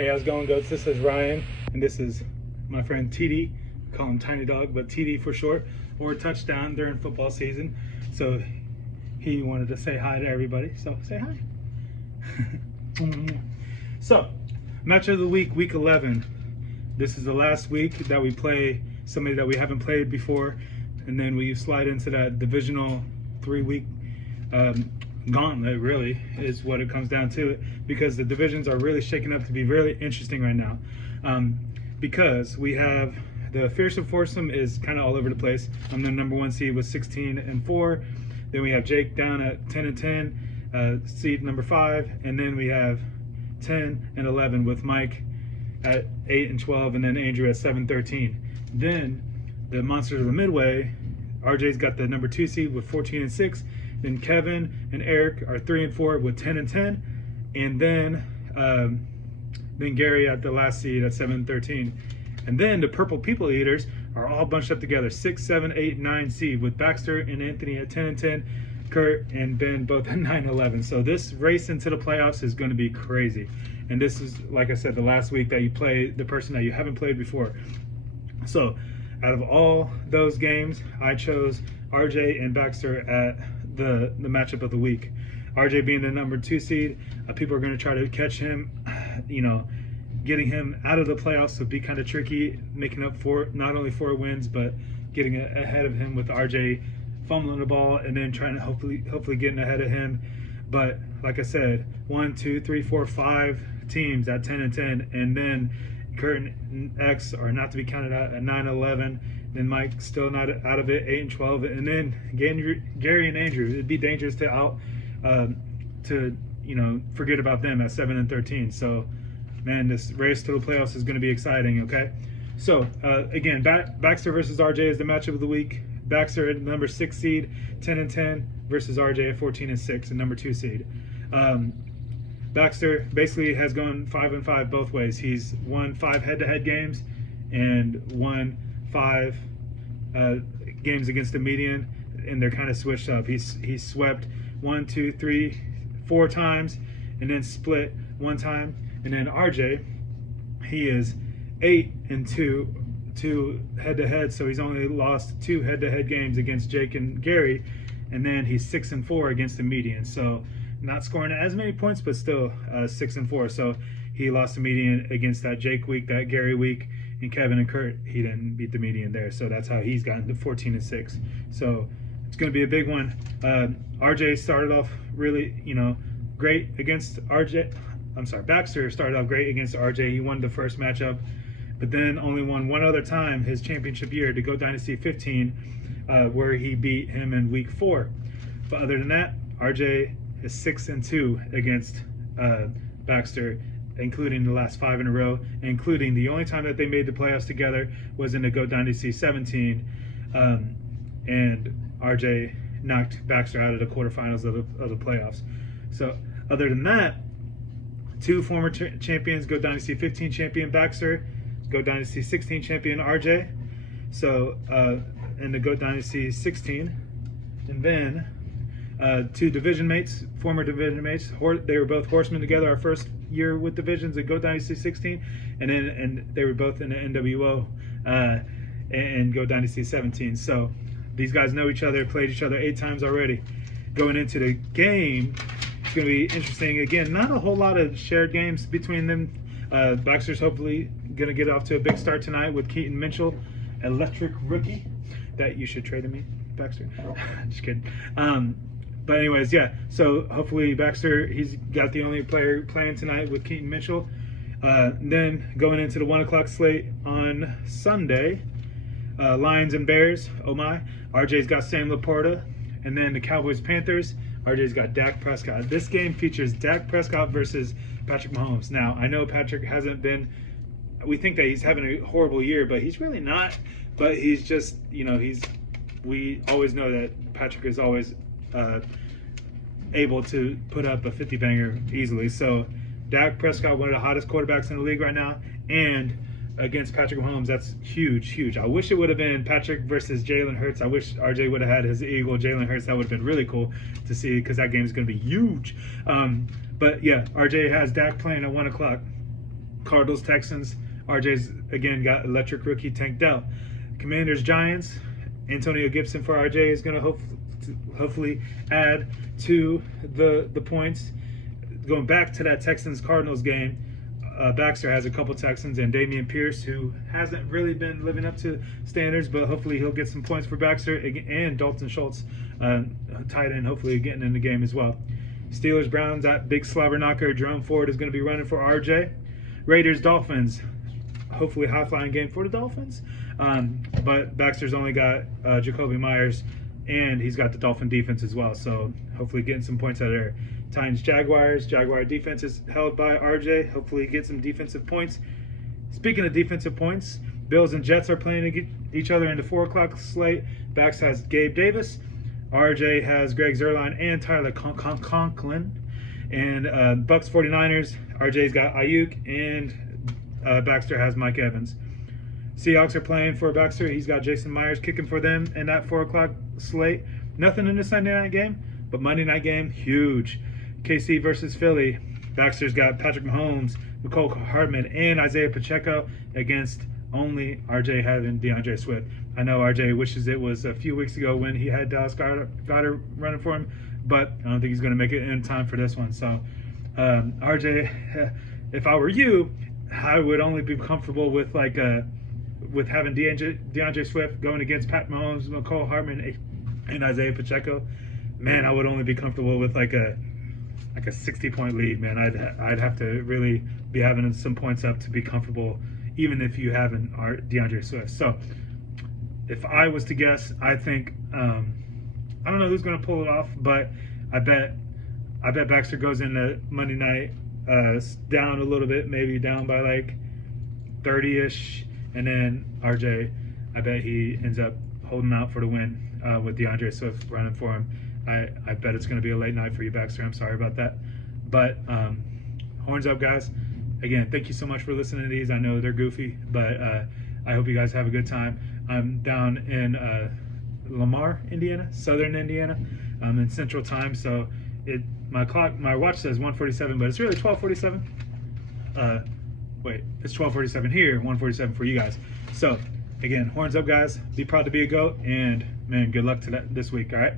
Hey, how's it going, goats? This is Ryan, and this is my friend TD. We call him Tiny Dog, but TD for short, or Touchdown during football season. So he wanted to say hi to everybody, so say hi. So, match of the week, week 11. This is the last week that we play somebody that we haven't played before, and then we slide into that divisional 3-week gauntlet, really, is what it comes down to, because the divisions are really shaking up to be really interesting right now. Because we have the Fearsome Foursome is kind of all over the place. I'm the number 1 seed with 16-4. Then we have Jake down at 10-10, seed number 5, and then we have 10-11 with Mike at 8-12, and then Andrew at 7-13. Then the Monsters of the Midway, RJ's got the number 2 seed with 14-6. Then Kevin and Eric are 3-4 with 10-10, and then Gary at the last seed at 7-13. And then the Purple People Eaters are all bunched up together, 6, 7, 8, 9 seed with Baxter and Anthony at 10-10, Kurt and Ben both at 9-11. So this race into the playoffs is going to be crazy. And this is, like I said, the last week that you play the person that you haven't played before. So out of all those games, I chose RJ and Baxter at the matchup of the week. RJ being the number 2 seed, people are going to try to catch him, getting him out of the playoffs would be kind of tricky, making up for not only 4 wins, but getting ahead of him with RJ fumbling the ball and then trying to hopefully getting ahead of him. But like I said, 1, 2, 3, 4, 5 teams at 10-10, and then Kurt and X are not to be counted out at 9-11. Then Mike still not out of it, 8-12, and then Gary and Andrew. It'd be dangerous to forget about them at 7-13. So, man, this race to the playoffs is going to be exciting. Okay, so again, Baxter versus RJ is the matchup of the week. Baxter at number 6 seed, 10-10, versus RJ at 14-6, and number 2 seed. Baxter basically has gone 5-5 both ways. He's won 5 head-to-head games and won 5 games against the median, and they're kind of switched up. He's swept 1, 2, 3, 4 times, and then split 1 time. And then RJ, he is 8-2 head-to-head, so he's only lost 2 head-to-head games against Jake and Gary, and then he's 6-4 against the median. So not scoring as many points, but still 6-4. So he lost the median against that Jake week, that Gary week, and Kevin and Kurt, he didn't beat the median there. So that's how he's gotten to 14-6. So it's going to be a big one. RJ started off really, great against RJ. I'm sorry, Baxter started off great against RJ. He won the first matchup, but then only won 1 other time his championship year to go Dynasty 15, where he beat him in week 4. But other than that, RJ is 6-2 against Baxter, including the last 5 in a row, including the only time that they made the playoffs together was in the Go Dynasty 17, and RJ knocked Baxter out of the quarterfinals of the playoffs. So other than that, 2 former champions, Go Dynasty 15 champion Baxter, Go Dynasty 16 champion RJ. So in the Go Dynasty 16, and then 2 division mates, former division mates. They were both horsemen together our first year with divisions at Go Dynasty 16, and they were both in the NWO and Go Dynasty 17. So these guys know each other, played each other 8 times already. Going into the game, it's going to be interesting. Again, not a whole lot of shared games between them. Baxter's hopefully going to get off to a big start tonight with Keaton Mitchell, electric rookie that you should trade to me, Baxter. Just kidding. But anyways, yeah, so hopefully Baxter, he's got the only player playing tonight with Keaton Mitchell. Then going into the 1 o'clock slate on Sunday, Lions and Bears, oh my. RJ's got Sam Laporta. And then the Cowboys-Panthers, RJ's got Dak Prescott. This game features Dak Prescott versus Patrick Mahomes. Now, I know Patrick hasn't been, we think that he's having a horrible year, but he's really not. But he's just, we always know that Patrick is always able to put up a 50-banger easily. So Dak Prescott, one of the hottest quarterbacks in the league right now, and against Patrick Mahomes, that's huge. I wish it would have been Patrick versus Jalen Hurts. I wish RJ would have had his eagle, Jalen Hurts. That would have been really cool to see, because that game is going to be huge. But yeah, RJ has Dak playing at 1 o'clock. Cardinals, Texans. RJ's again got electric rookie Tank Dell. Commanders, Giants. Antonio Gibson for RJ is going to hopefully add to the points. Going back to that Texans Cardinals game, Baxter has a couple Texans and Damian Pierce, who hasn't really been living up to standards, but hopefully he'll get some points for Baxter, and Dalton Schultz, tight end, hopefully getting in the game as well. Steelers, Browns, that big slobber knocker Jerome Ford is going to be running for RJ. Raiders, Dolphins, hopefully high flying game for the Dolphins, but Baxter's only got Jacoby Myers, and he's got the Dolphin defense as well, so hopefully getting some points out of there. Titans, Jaguars. Jaguar defense is held by RJ. Hopefully get some defensive points. Speaking of defensive points, Bills and Jets are playing each other in the 4 o'clock slate. Bax has Gabe Davis. RJ has Greg Zuerlein and Tyler Conklin. And Bucks 49ers, RJ's got Ayuk, and Baxter has Mike Evans. Seahawks are playing for Baxter. He's got Jason Myers kicking for them in that 4 o'clock slate. Nothing in the Sunday night game, but Monday night game, huge. KC versus Philly. Baxter's got Patrick Mahomes, Nicole Hartman, and Isaiah Pacheco against only RJ having DeAndre Swift. I know RJ wishes it was a few weeks ago when he had Dallas Goedert running for him, but I don't think he's going to make it in time for this one. So, RJ, if I were you, I would only be comfortable with with having DeAndre Swift going against Pat Mahomes, Nicole Hartman, and Isaiah Pacheco. Man, I would only be comfortable with like a 60-point lead, man. I'd have to really be having some points up to be comfortable, even if you haven't DeAndre Swift. So if I was to guess, I think I don't know who's going to pull it off, but I bet Baxter goes into Monday night down a little bit, maybe down by like 30-ish, and then RJ, I bet he ends up holding out for the win with DeAndre Swift running for him. I bet it's going to be a late night for you, Baxter. I'm sorry about that. But horns up, guys. Again, thank you so much for listening to these. I know they're goofy, but I hope you guys have a good time. I'm down in Lamar, Indiana, southern Indiana. I'm in Central Time, so my watch says 1:47, but it's really 12:47. Wait, it's 12:47 here, 1:47 for you guys. So again, horns up, guys. Be proud to be a GOAT, and man, good luck to this week. All right.